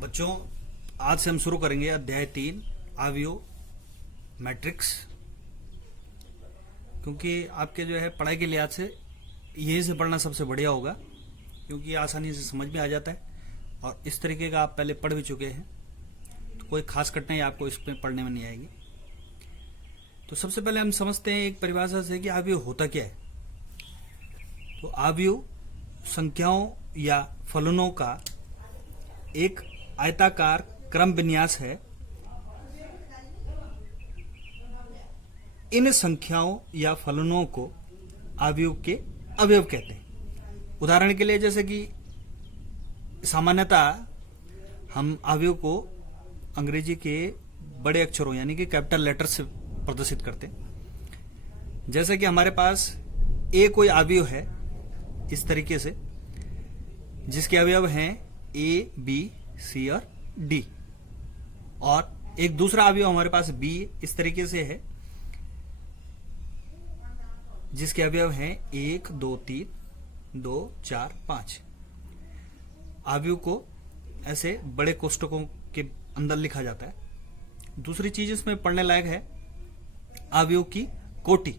बच्चों, आज से हम शुरू करेंगे अध्याय 3 आवियो मैट्रिक्स। क्योंकि आपके जो है पढ़ाई के लिहाज से यही से पढ़ना सबसे बढ़िया होगा, क्योंकि आसानी से समझ में आ जाता है और इस तरीके का आप पहले पढ़ भी चुके हैं, तो कोई खास कठिनाई आपको इसमें पढ़ने में नहीं आएगी। तो सबसे पहले हम समझते हैं एक परिभाषा से कि आवियो होता क्या है। तो आवियो संख्याओं या फलनों का एक आयताकार क्रम विन्यास है। इन संख्याओं या फलनों को आवियों के अवयव कहते हैं। उदाहरण के लिए जैसे कि सामान्यतः हम आवियों को अंग्रेजी के बड़े अक्षरों यानी कि कैपिटल लेटर से प्रदर्शित करते हैं। जैसे कि हमारे पास ए कोई अवयव है इस तरीके से, जिसके अवयव हैं ए, बी, सी और डी, और एक दूसरा अवयव हमारे पास बी इस तरीके से है, जिसके अवयव हैं 1, 2, 3, 2, 4, 5। अवयव को ऐसे बड़े कोष्टकों के अंदर लिखा जाता है। दूसरी चीज इसमें पढ़ने लायक है अवयव की कोटि।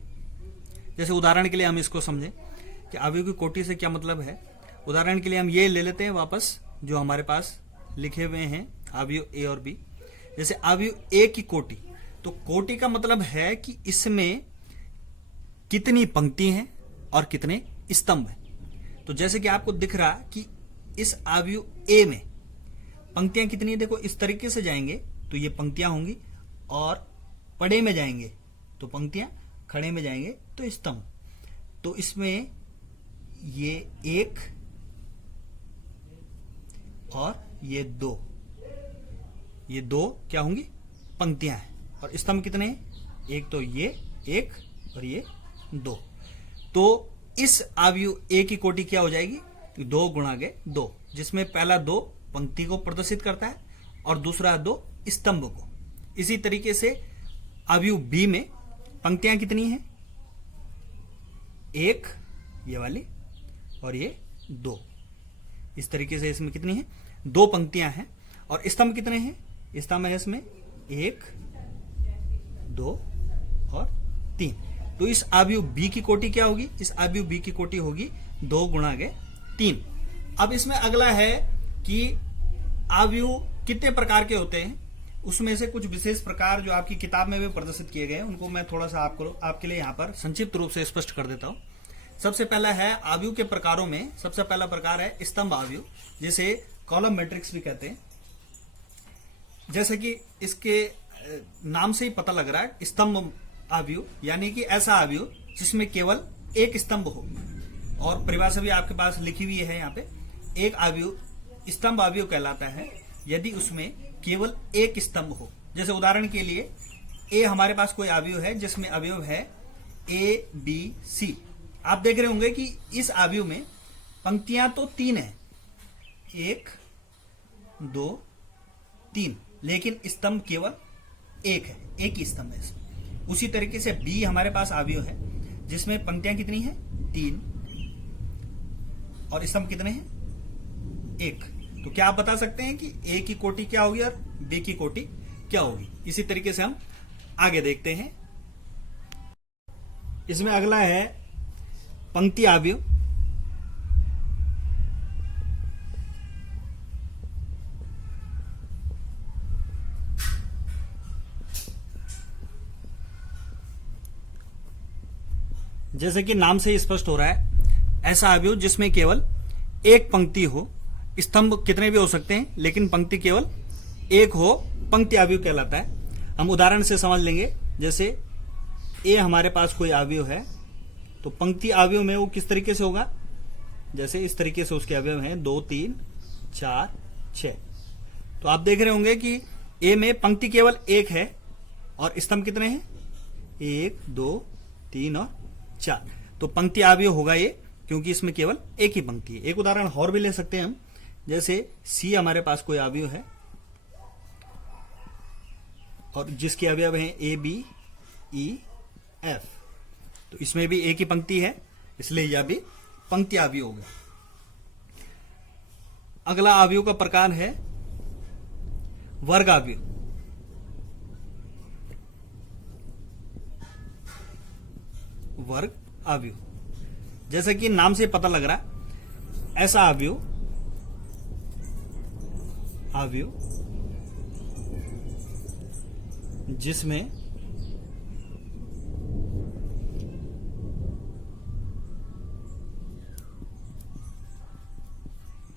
जैसे उदाहरण के लिए हम इसको समझें कि अवयव की कोटि से क्या मतलब है। उदाहरण के लिए हम ये ले लेते हैं वापस जो हमारे पास लिखे हुए हैं अवयव ए और बी। जैसे अवयव ए की कोटि, तो कोटि का मतलब है कि इसमें कितनी पंक्ति हैं और कितने स्तंभ हैं। तो जैसे कि आपको दिख रहा कि इस अवयव ए में पंक्तियां कितनी है, देखो इस तरीके से जाएंगे तो ये पंक्तियां होंगी, और पड़े में जाएंगे तो पंक्तियां, खड़े में जाएंगे तो स्तंभ। तो इसमें ये 1 और ये 2, ये 2 क्या होंगी, पंक्तियां हैं। और स्तंभ कितने हैं, एक तो ये 1 और ये 2। तो इस अवयव ए की कोटि क्या हो जाएगी, 2 गुणा के 2, जिसमें पहला 2 पंक्ति को प्रदर्शित करता है और दूसरा 2 स्तंभ को। इसी तरीके से अवयव बी में पंक्तियां कितनी हैं, 1 ये वाली और ये 2। इस तरीके से इसमें कितनी है, 2 पंक्तियां हैं। और स्तंभ कितने हैं, स्तंभ है इसमें 1, 2 और 3। तो इस अवयव बी की कोटि क्या होगी, इस अवयव बी की कोटि होगी 2 गुणा के 3। अब इसमें अगला है कि अवयव कितने प्रकार के होते हैं। उसमें से कुछ विशेष प्रकार जो आपकी किताब में भी प्रदर्शित किए गए हैं, उनको मैं थोड़ा सा आपके लिए यहाँ पर संक्षिप्त रूप से स्पष्ट कर देता हूँ। सबसे पहला है अवयव के प्रकारों में, सबसे पहला प्रकार है स्तंभ अवयव, जिसे कॉलम मैट्रिक्स भी कहते हैं। जैसे कि इसके नाम से ही पता लग रहा है, स्तंभ अवयव यानी कि ऐसा अवयव जिसमें केवल एक स्तंभ हो। और परिभाषा भी आपके पास लिखी हुई है यहाँ पे। एक अवयव स्तंभ अवयव कहलाता है यदि उसमें केवल एक स्तंभ हो। जैसे उदाहरण के लिए ए हमारे पास कोई अवयव है जिसमें अवयव है ए, बी, सी। आप देख रहे होंगे कि इस अवयव में पंक्तियां तो 3 हैं, 1, 2, 3, लेकिन स्तंभ केवल एक है, एक ही स्तंभ है इसमें। उसी तरीके से बी हमारे पास अवयव है जिसमें पंक्तियां कितनी हैं, 3, और स्तंभ कितने हैं, 1। तो क्या आप बता सकते हैं कि ए की कोटि क्या होगी और बी की कोटि क्या होगी। इसी तरीके से हम आगे देखते हैं। इसमें अगला है पंक्ति अवयव। जैसे कि नाम से ही स्पष्ट हो रहा है, ऐसा अवयव जिसमें केवल एक पंक्ति हो। स्तंभ कितने भी हो सकते हैं, लेकिन पंक्ति केवल एक हो, पंक्ति अवयव कहलाता है। हम उदाहरण से समझ लेंगे। जैसे ए हमारे पास कोई अवयव है, तो पंक्ति अवयव में वो किस तरीके से होगा, जैसे इस तरीके से उसके अवयव हैं 2, 3, 4, 6। तो आप देख रहे होंगे कि ए में पंक्ति केवल एक है और स्तंभ कितने हैं, 1, 2, 3 और 4। तो पंक्ति अवयव होगा ये, क्योंकि इसमें केवल एक ही पंक्ति है। एक उदाहरण और भी ले सकते हैं हम। जैसे सी हमारे पास कोई अवयव है और जिसके अवयव हैं ए, बी, ई, एफ। तो इसमें भी एक ही पंक्ति है, इसलिए यह भी पंक्ति अवयव हो गया। अगला अवयव का प्रकार है वर्गावयव। वर्ग अवयव, जैसा कि नाम से पता लग रहा है, ऐसा अवयव जिसमें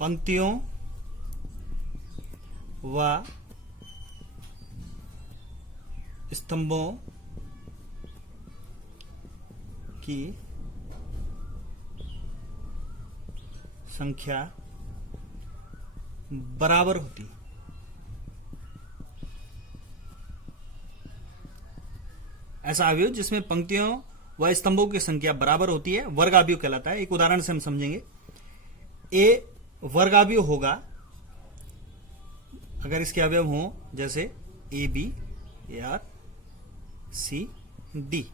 पंक्तियों व स्तंभों की संख्या बराबर होती। ऐसा अवयव जिसमें पंक्तियों व स्तंभों की संख्या बराबर होती है वर्गावयव कहलाता है। एक उदाहरण से हम समझेंगे। ए वर्गावयव होगा अगर इसके अवयव हों जैसे A B A R C D.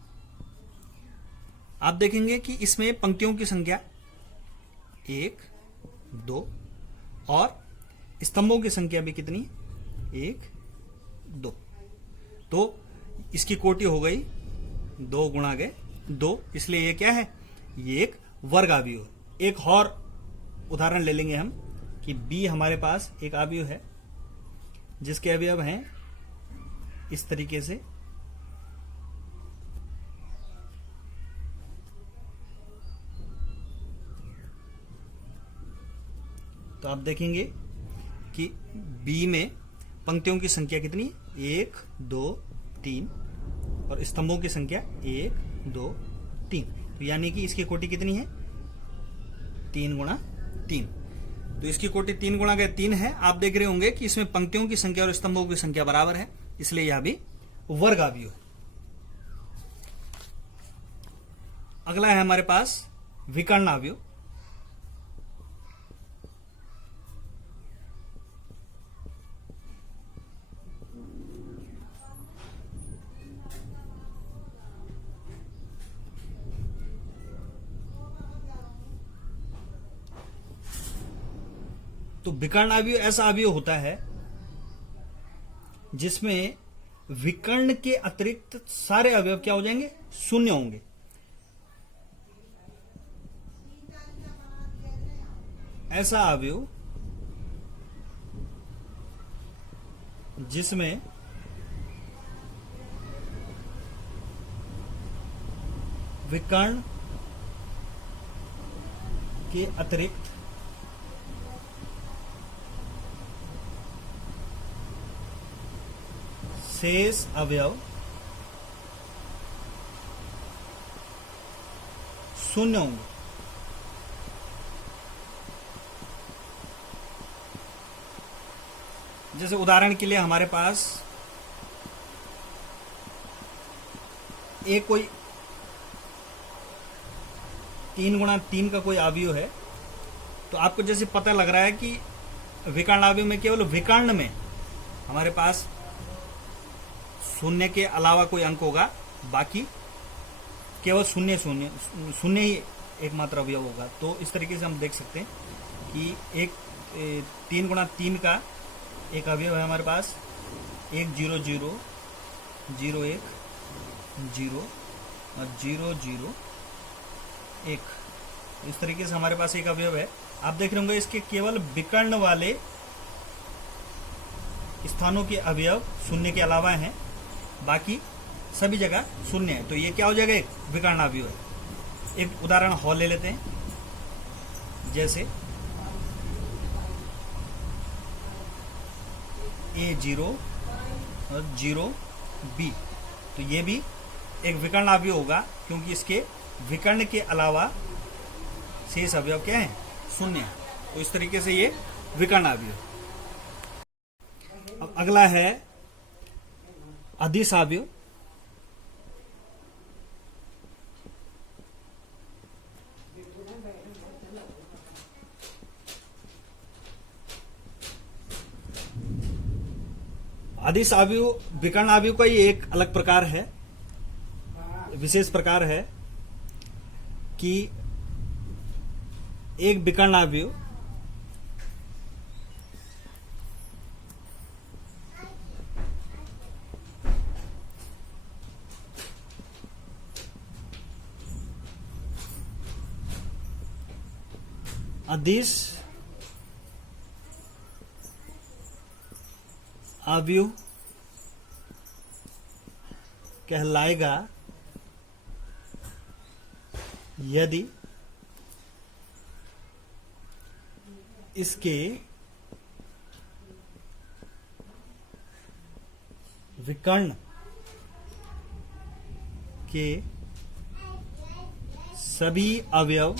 आप देखेंगे कि इसमें पंक्तियों की संख्या 1 2 और स्तंभों की संख्या भी कितनी, 1 2। तो इसकी कोटि हो गई 2 गुणा गए 2, इसलिए ये क्या है, ये एक वर्गावयव। एक और उदाहरण ले लेंगे हम कि बी हमारे पास एक अवयव है जिसके अवयव हैं इस तरीके से। तो आप देखेंगे कि बी में पंक्तियों की संख्या कितनी, 1 2 3 और स्तंभों की संख्या 1 2 3। तो यानी कि इसकी कोटि कितनी है, 3 गुणा 3। तो इसकी कोटि 3 गुणा 3 है। आप देख रहे होंगे कि इसमें पंक्तियों की संख्या और स्तंभों की संख्या बराबर है, इसलिए यह भी वर्गावयव है। अगला है हमारे पास विकर्णावयव। तो विकर्ण अवयव ऐसा अवयव होता है जिसमें विकर्ण के अतिरिक्त सारे अवयव क्या हो जाएंगे, शून्य होंगे। ऐसा अवयव जिसमें विकर्ण के अतिरिक्त शेष अवयव शून्य होंगे। जैसे उदाहरण के लिए हमारे पास एक कोई 3 गुणा 3 का कोई अवयव है, तो आपको जैसे पता लग रहा है कि विकर्ण अवयव में केवल विकर्ण में हमारे पास शून्य के अलावा कोई अंक होगा, बाकी केवल शून्य शून्य शून्य ही एकमात्र अवयव होगा। तो इस तरीके से हम देख सकते हैं कि एक 3 गुणा 3 का एक अवयव है हमारे पास 1 0 0 0 1 0 और 0 0 1। इस तरीके से हमारे पास एक अवयव है। आप देख रहे होंगे इसके केवल विकर्ण वाले स्थानों के अवयव शून्य के अलावा हैं, बाकी सभी जगह शून्य है। तो ये क्या हो जाएगा, एक विकर्ण अवयव है। एक उदाहरण और ले लेते हैं, जैसे A0 और 0B। तो ये भी एक विकर्ण अवयव होगा क्योंकि इसके विकर्ण के अलावा शेष अवयव क्या है, शून्य है। तो इस तरीके से ये विकर्ण अवयव। अब अगला है अदिश अवयव। अदिश अवयव विकर्ण अवयव का ही एक अलग प्रकार है, विशेष प्रकार है कि एक विकर्ण अवयव अदिश अवयव कहलाएगा यदि इसके विकर्ण के सभी अवयव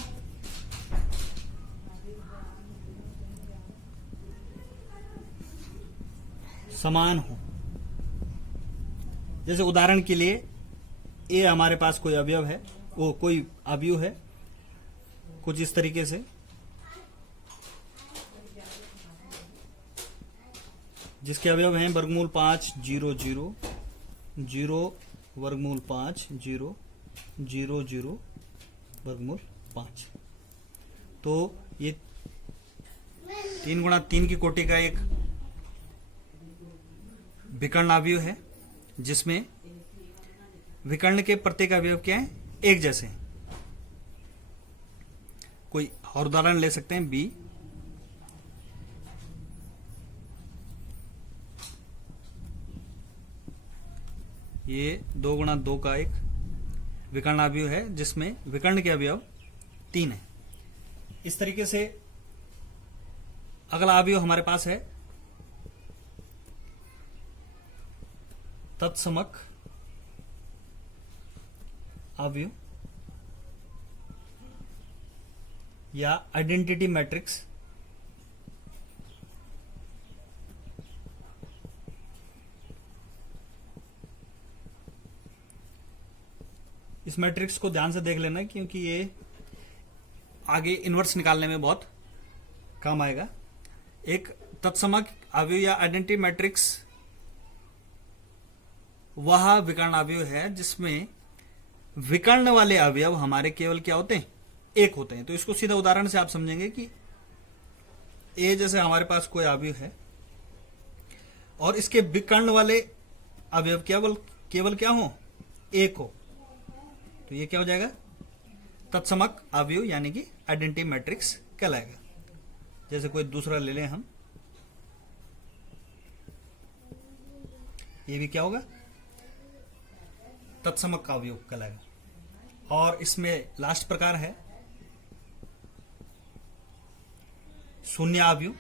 समान हो। जैसे उदाहरण के लिए ए हमारे पास कोई अवयव है, वो कोई अवयव है कुछ इस तरीके से, जिसके अवयव हैं वर्गमूल 5 0 0 0 वर्गमूल 5 0 0 0 वर्गमूल 5। तो ये 3 गुणा 3 की कोटि का एक विकर्ण अवयव है, जिसमें विकर्ण के प्रत्येक अवयव क्या है, एक जैसे हैं। कोई और उदाहरण ले सकते हैं बी, ये 2 गुणा 2 का एक विकर्ण अवयव है, जिसमें विकर्ण के अवयव 3 है। इस तरीके से अगला अवयव हमारे पास है तत्समक अवयव या आइडेंटिटी मैट्रिक्स। इस मैट्रिक्स को ध्यान से देख लेना, क्योंकि ये आगे इनवर्स निकालने में बहुत काम आएगा। एक तत्समक अवयव या आइडेंटिटी मैट्रिक्स वह विकर्ण अवयव है जिसमें विकर्ण वाले अवयव हमारे केवल क्या होते हैं, एक होते हैं। तो इसको सीधा उदाहरण से आप समझेंगे कि ए जैसे हमारे पास कोई अवयव है और इसके विकर्ण वाले अवयव केवल क्या हो, एक हो, तो ये क्या हो जाएगा, तत्समक अवयव यानी कि आइडेंटिटी मैट्रिक्स कहलाएगा। जैसे कोई दूसरा ले लें हम, ये भी क्या होगा, तत्समक अवयव कहलाएगा। और इसमें लास्ट प्रकार है शून्य अवयव।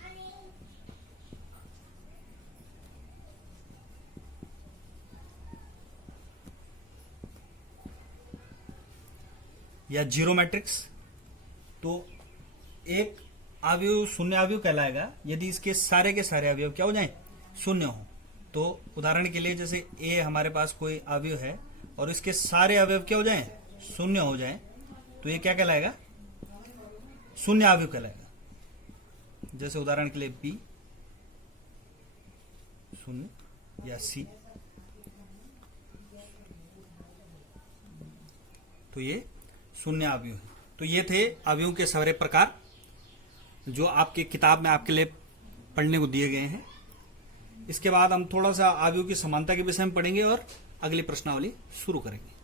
या जीरो मैट्रिक्स। तो एक अवयव शून्य अवयव कहलाएगा यदि इसके सारे के सारे अवयव क्या हो जाएं, शून्य हो। तो उदाहरण के लिए जैसे ए हमारे पास कोई अवयव है और इसके सारे अवयव क्या हो जाएं, शून्य हो जाएं, तो ये क्या कहलाएगा, शून्य अवयव कहलाएगा। जैसे उदाहरण के लिए बी शून्य या सी, तो ये शून्य अवयव है। तो ये थे अवयवों के सारे प्रकार जो आपकी किताब में आपके लिए पढ़ने को दिए गए हैं। इसके बाद हम थोड़ा सा अवयव की समानता के विषय में पढ़ेंगे और अगली प्रश्नावली शुरू करेंगे।